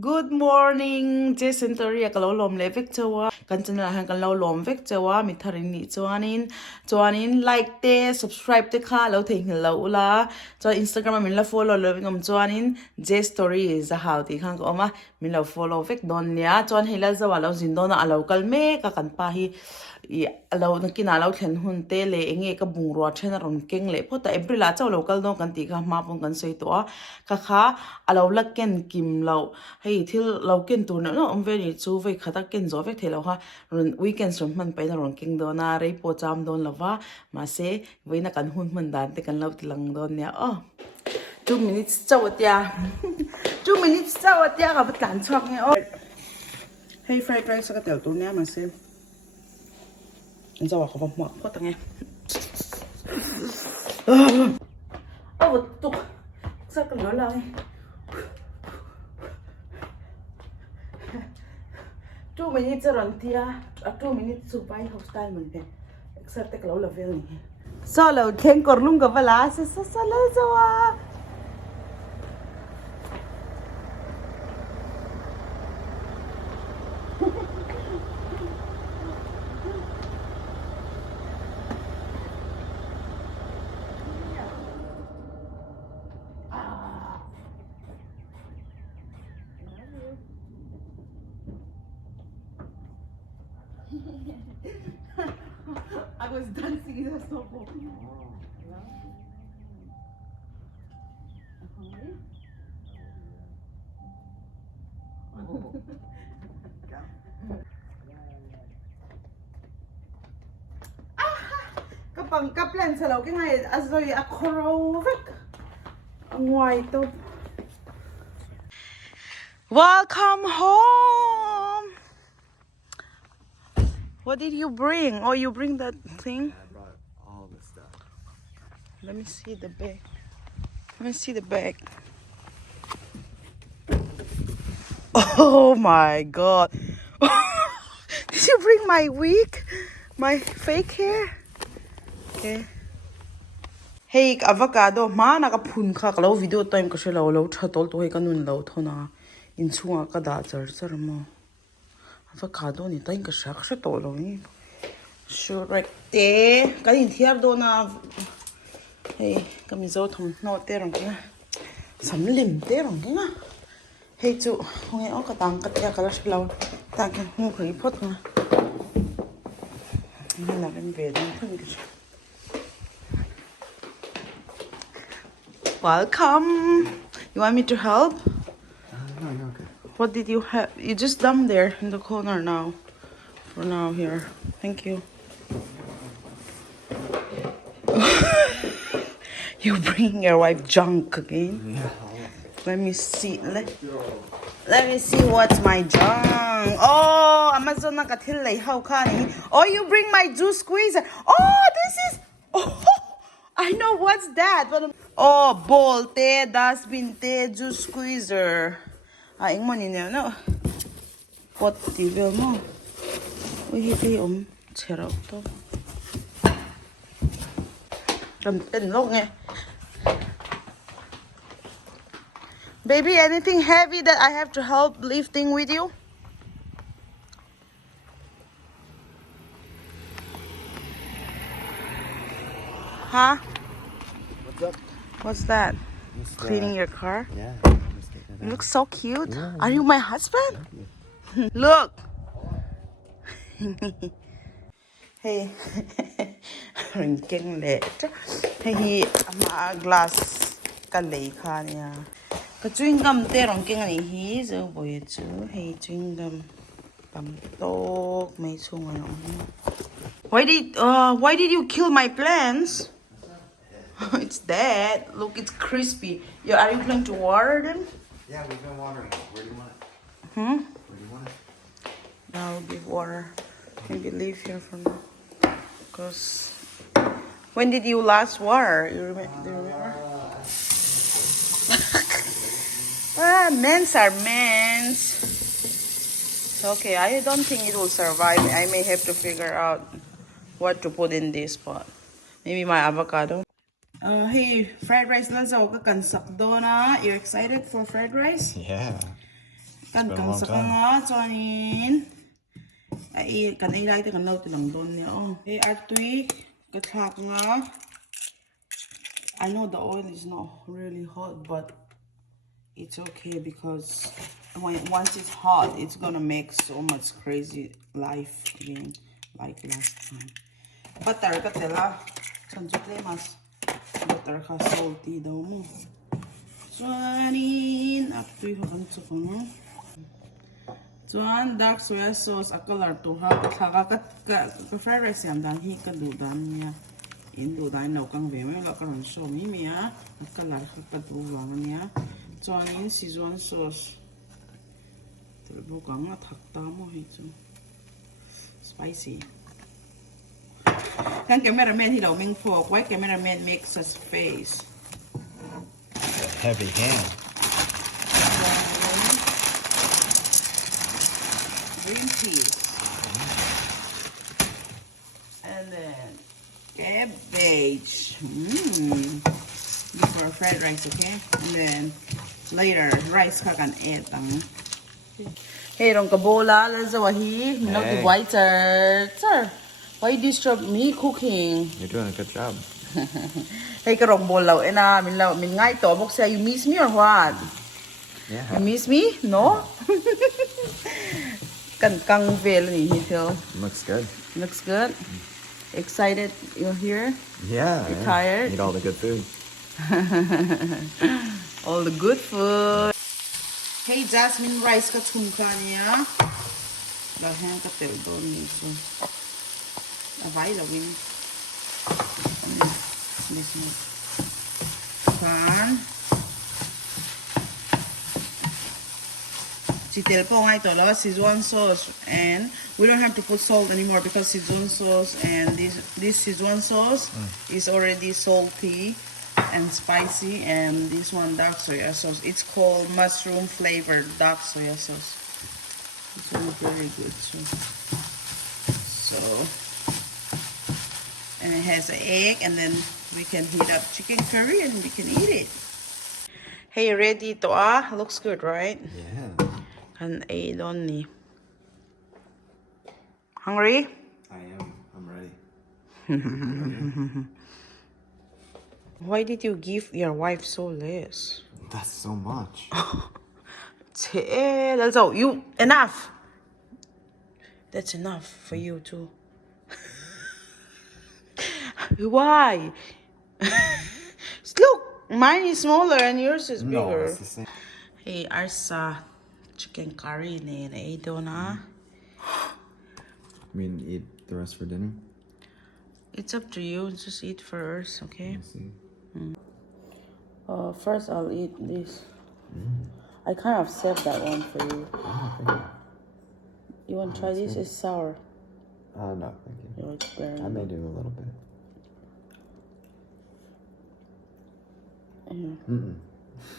Good morning, Jess and Tory. Kalau lom levek jawa, kan channel han kalau lom vek jawa, mitharin ni chuanin like te, subscribe te kha lo thei hil lo ula. Chuan Instagram min la follow lo ngam chuanin Jess Tory is a how ti khang ko ma min lo follow vek don nia. Chuan hila zawa lo zin don a lo kal me ka kan pa hi alo na kina lo thlen hun te le enge ka bungro thena ron keng le phota April a chaw local no kan ti ka ma pon kan soi to ka kha alo la ken kim lo hei thil lo ken tur na no ve ni chu ve khata ken zo ve thelo ha ron weekends ron man pe na ron king do na rei po cham don lova ma se ve na kan hun man dan te kan lo tilang don nya 2 minutes chawatia 2 minutes chawatia ka bat kan chok nge hey fried rice ka tel tu nya ma se zawa ko mo ko tange tuk sa kan lo lai 2 minutes ron tia 2 minutes supai hostel man pe exact ka lo level ni so lo theng kor lung ka bala se sa la zawa I was dancing in the sofa. Kapag kaplan sa law kaya azoy akorowek ang white to. Welcome home. What did you bring? Oh, you bring that thing? I brought all the stuff. Let me see the bag. Let me see the bag. Oh my god. Did you bring my wig? My fake hair? Okay. Hey, avocado. Ma nakaphun kha kalo video time ka shelo lo thatol to he kanun lo thona. In chunga ka da char char mo. Avocado ni tain ka shak sha to lo ni. Sure right there. Ka in thiar do na. Hey, ka mizo thom no te rong ka. Sam lim te rong ka. Hey chu, hong e o ka tang ka tia ka la shlo. Ta ka hu khoi phot na. Ni la ben ve dang thang ka. Welcome. You want me to help? No, you're okay. What did you have? You just dump there in the corner now. For now, here. Thank you. You bring your wife junk again? Yeah. Let me see. Let me see what's my junk. Oh, Amazon nakathil how can Oh, you bring my juice squeezer. Oh, this is. Oh, I know what's that. Oh, bowl te, dustbin te, juice squeezer. Ah, ing money no. What do you mo? We hit cherok to. Baby, anything heavy that I have to help lifting with you? Huh? What's up? What's that? Just, Cleaning your car? Yeah. Just getting it You out. look so cute. Yeah. Are you my husband? Look. Hey. Rinking late. Hey, ma glass kalay ka niya. Ka chewing gum te rinking ni hi zo boy chu. Hey, chewing gum. Tamtok may sunga. Why did you kill my plants? It's dead. Look, it's crispy. Are you planning to water them? Yeah, we've been watering it. Where do you want it? Hmm? Where do you want it? I'll give water. Maybe leave here for now. Because when did you last water? Do you remember? Men's are men's. It's okay. I don't think it will survive. I may have to figure out what to put in this pot. Maybe my avocado. Hey, fried rice na sa ka kansak do na. You excited for fried rice? Yeah. Kan kang sa kanga chuanin ai kan ai lai te kan lo ti lang don nia hey artui ka thak nga I know the oil is not really hot but it's okay because once it's hot it's gonna make so much crazy life again like last time butter ka tela sanjut le mas butter ka salty daw mo chuanin artui ka kan chukanga chuan dark soy sauce a color to ha thaga ka fried rice yam dan hi ka du dan nia in du dan no kang ve me ka karon so mi mia color ka du wang nia chuan in Sichuan sauce turbo kang a thak ta mo hi chu spicy kan cameraman hi lo ming fok why cameraman makes us face Heavy hand. green peas and then cabbage for fried rice okay and then later rice ka kan add hey rong kabola la zawahi no the white sir why you disturb me cooking You're doing a good job. hey ka rong bolaw ena min ngai to bok say you miss me or what Yeah. you miss me no kan kang vel ni hill Looks good. looks good excited you're here Yeah. You're tired? Eat all the good food. all the good food hey jasmine rice ka chum ka niya la hen ka tel do ni so avai la win this one pan Chitel po ngay to la Sichuan sauce and we don't have to put salt anymore because Sichuan sauce and this Sichuan sauce is already salty and spicy and this one dark soya sauce it's called mushroom flavored dark soya sauce it's really very good so and it has an egg and then we can heat up chicken curry and we can eat it hey ready to looks good right Yeah. and ate only. Hungry? I am. I'm ready. Why did you give your wife so less? That's so much. That's all. You enough. That's enough for you too. Why? Look, mine is smaller and yours is No, bigger. it's the same. Hey, ours chicken curry na ito na. We can eat the rest for dinner. It's up to you. Just eat first, okay? Let's see. First I'll eat this. I kind of saved that one for you. Oh, thank you. You want to try this? It's sour. No, thank you. Oh, it's very I may do a little bit.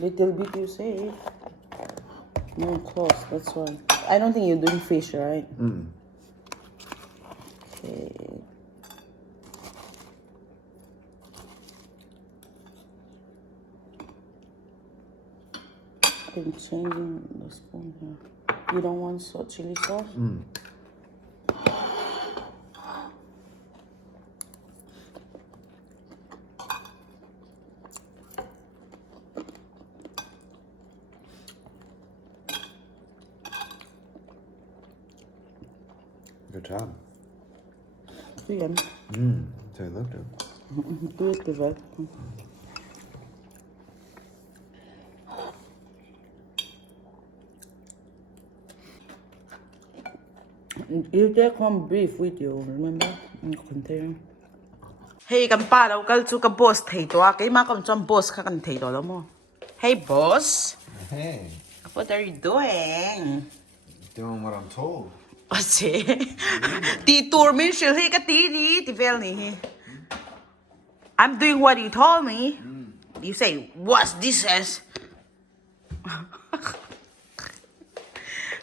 little bit you save. No, close. That's why. I don't think you're doing fish, right? Okay. I'm changing the spoon here. You don't want chili sauce? Good job. Yan. So I loved it. Do it, diba? You take one beef with you, remember? In the container. Hey, kan pa daw kal chu ka boss thei to kay ma kam chom boss ka kan thei to lo mo. Hey boss, Hey, what are you doing? doing what I'm told. Ase. Ti tour min shil hi ka ti ni ti vel ni. I'm doing what you told me. You say, what's this as?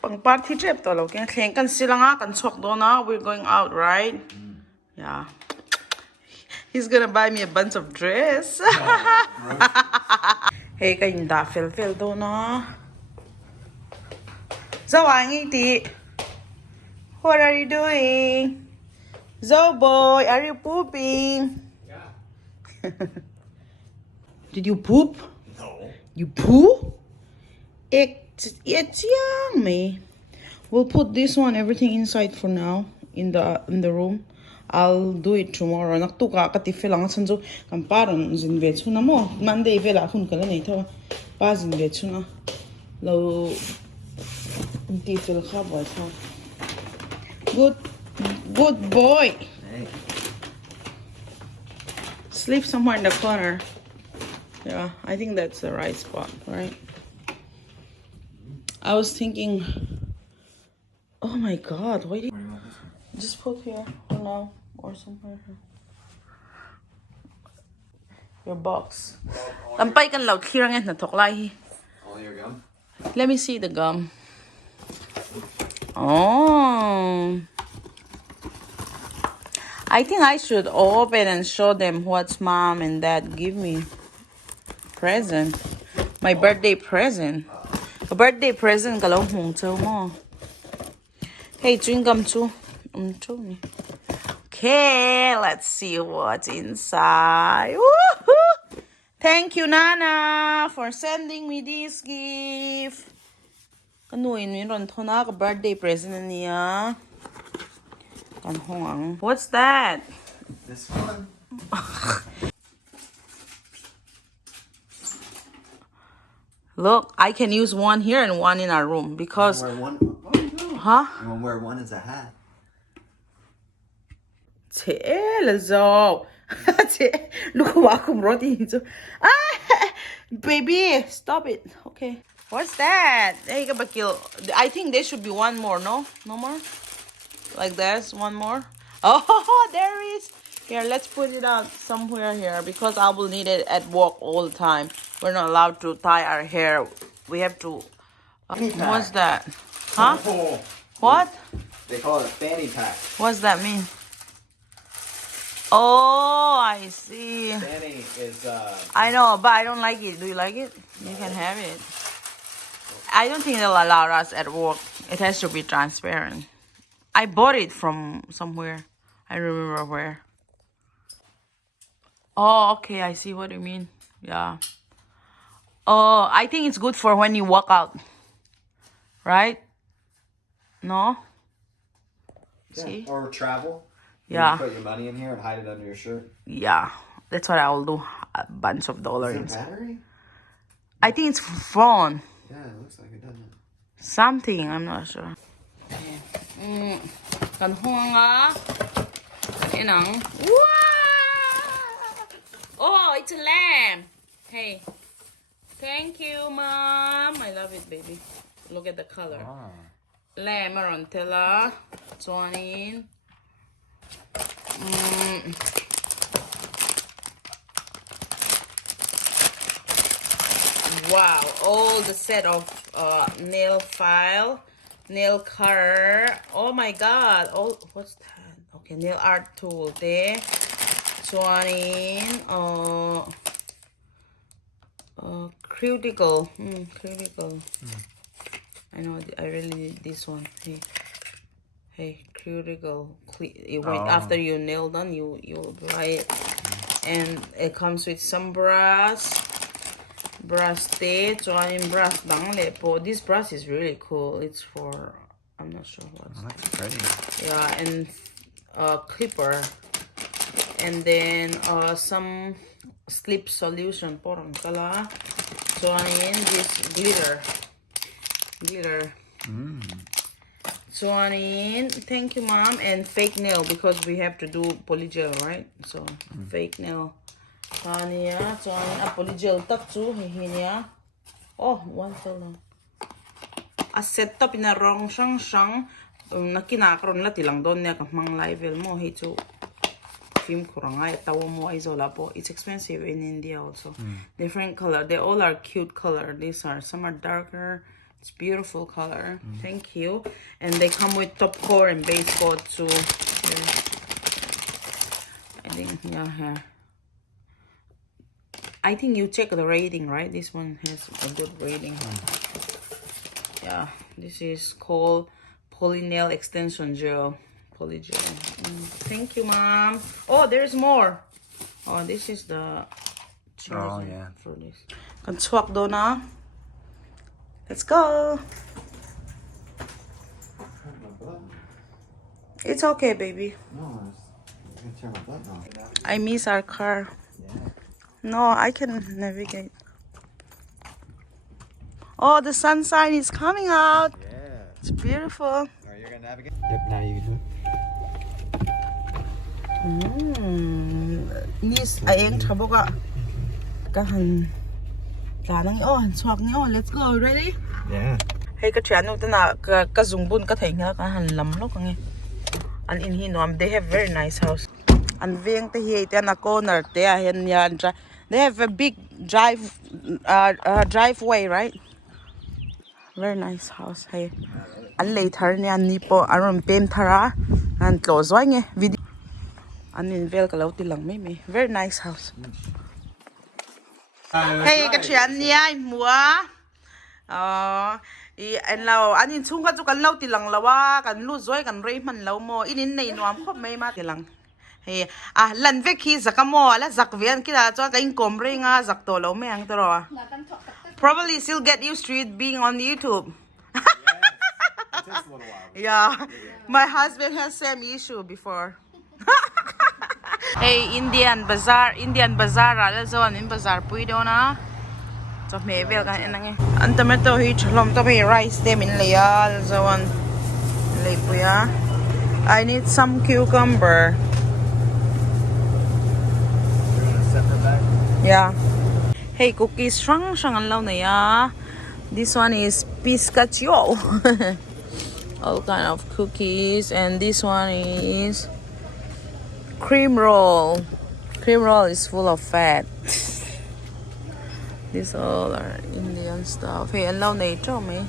Pang party trip to lo kaya kaya kan sila nga kan chok do na we're going out, right? Yeah. He's gonna buy me a bunch of dress. Hey, kayo da fel do na. Zawangiti. What are you doing? Zo boy, are you pooping? Yeah. Did you poop? No. You poo? It's young me. We'll put this one, everything inside for now in the room. I'll do it tomorrow. Naktuka ka tifelang sanjo kamparon zinve chuna mo. Monday vela hun kala nei thawa. Pa zinve chuna. Lo tifel kha boy thaw. Good boy. Hey. Sleep somewhere in the corner. Yeah, I think that's the right spot, right? I was thinking, oh my God, why did Where do you want this one? just put here for now or somewhere here. Your box. Tampay kan laut hirang na toklay. All your gum? Let me see the gum. Oh. I think I should open and show them what's mom and dad give me. Present. My birthday present. A birthday present ka lang hong chow mo. Hey, chewing gum too. Okay, let's see what's inside. Woohoo! Thank you, Nana, for sending me this gift. Kanuin mi ron to na ka birthday present niya. Kanhong. What's that? This one. Look, I can use one here and one in our room because. Wear one. Oh, no. Huh? I'm gonna wear one as a hat. Look what I'm rotting. Ah, baby, stop it. Okay. What's that? I think there should be one more. No more. Like this, one more. Oh, there is. Here, let's put it out somewhere here because I will need it at work all the time. We're not allowed to tie our hair. We have to. What's that? Huh? Oh, What? they call it a fanny pack. What's that mean? Oh, I see. Fanny is I know, but I don't like it. Do you like it? You can have it. I don't think they'll allow us at work. It has to be transparent. I bought it from somewhere. I remember where. Oh, okay. I see what you mean. Yeah. Oh, I think it's good for when you walk out. Right? No? See? Or travel. Yeah. You put your money in here and hide it under your shirt. Yeah. That's what I will do. A bunch of Is dollars. it a battery? I think it's phone. Yeah, it looks like it, doesn't it? Something. I'm not sure. Kan hunga. Inang. Oh, it's a lamb. Hey. Thank you, Mom. I love it, baby. Look at the color. Lamb marantella. Tuanin. Wow, all the set of nail file, nail cutter. Oh my God! Oh, what's that? Okay, nail art tool there. Tuanin. Critical. Critical. I know. I really need this one. Hey, critical. After you nail done, you'll buy it, and it comes with some brass. Brass tape. So I'm in brass dangle po. This brass is really cool. It's for, I'm not sure what's. Oh, that's pretty. Yeah, and clipper, and then some slip solution porang kala. So I'm in this glitter. So I'm in, thank you, Mom, and fake nail because we have to do polygel, right? So fake nail. Ania, so I'm polygel tak chu hihinia. Oh, one fell down. A set up in a wrong shang nakinakaron la tilang don niya kapang level mo hey chu film kurangay tawo mo ay zola po. It's expensive in India also. Different color. They all are cute color. These are, some are darker. It's beautiful color. Thank you. And they come with top coat and base coat too. Here. I think here. I think you check the rating, right? This one has a good rating. Yeah, this is called Polynail Extension Gel. Polygel. Thank you, Mom. Oh, there's more. Oh, this is the yeah. for this. Kan swak do na. Let's go. It's okay, baby. No, I can turn my button off. I miss our car. Yeah. No, I can navigate. Oh, the sunshine is coming out. Yeah. It's beautiful. Alright, you're gonna navigate? Yep, now you can do it. Nis ayeng traboka. Kahan. Kanang oh, swak ni oh. Let's go. Ready? Yeah. Hey, kachiano ta na ka zungbun ka thai nga ka han lam lo kangi. An in hinom, they have very nice house. An veng te hi te na corner te a hen yan. They have a big driveway, right? Very nice house. Hey, an later ni an nipo aron pem thara an close wa nge video. An in vel ka lauti lang me. Very nice house. Hey, kachian ni ay mua. And now, anin chung ka kan lau tilang lawa, kan lu zoi kan rei man lau mo, inin nei nuam khop mai ma tilang. Hey, lan vek hi zakamo, ala zakvian kila cho ka in kom rei nga zak to lau me ang toro. Probably still get used to it being on YouTube. It takes a little while. Yeah, my husband has same issue before. Hey, Indian bazaar, ala zo in bazaar pui do na. So maybe kan enang an tomato hi chlom to be rice dem in leal so on lepuya. I need some cucumber. You're gonna separate bag? Yeah. Hey, cookies shang an law na ya. This one is pistachio. All kind of cookies, and this one is cream roll. Cream roll is full of fat. These all are Indian stuff. Hey, allow nature me.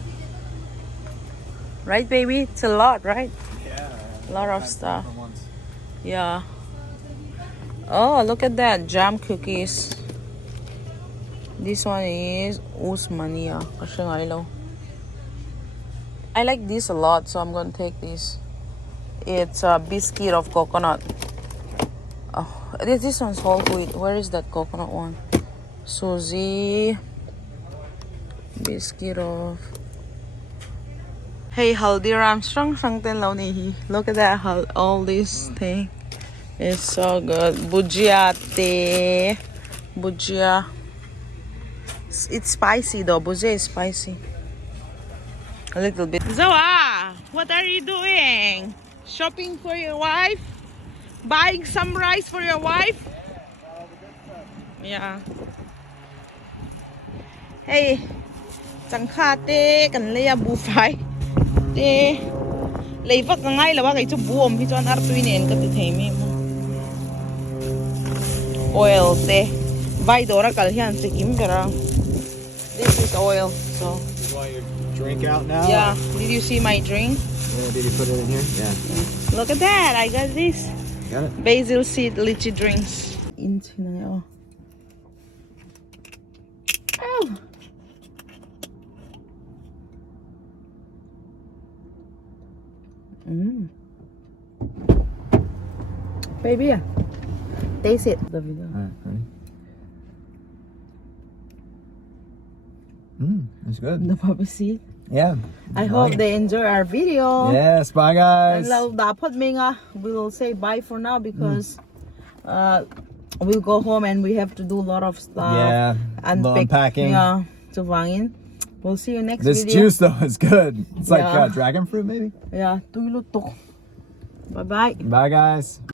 Right, baby? It's a lot, right? Yeah. A lot of stuff. Different ones. Yeah. Oh, look at that. Jam cookies. This one is Usmania. I like this a lot, so I'm going to take this. It's a biscuit of coconut. Oh, this one's whole wheat. Where is that coconut one? Suzy, biscuit of. Hey, Haldiram, strong ten launi. Look at that, all this thing. It's so good. Bujia te, bujia. It's spicy though. Bujia is spicy. A little bit. Zoa, what are you doing? Shopping for your wife? Buying some rice for your wife? Yeah. Hey, chẳng kha te kan leya bu phai te lei vak ngai lawa kai chu buom hi chon ar tuin en ka ti thei me oil te vai dora kal hian che kim bera. This is oil, so. You want your drink out now? Yeah. Did you see my drink? Yeah, did you put it in here? Yeah. Look at that! I got this. Got it? Basil seed lychee drinks. Into oh. Baby, taste it. The video. Alright, ready? That's good. The poppy seed. Yeah. I hope they enjoy our video. Yes, bye guys. We'll say bye for now because we'll go home and we have to do a lot of stuff. Yeah, unpacking. Yeah, to Vangin. We'll see you next This video. juice though is good. It's like Yeah. dragon fruit maybe? Yeah, bye bye. Bye guys.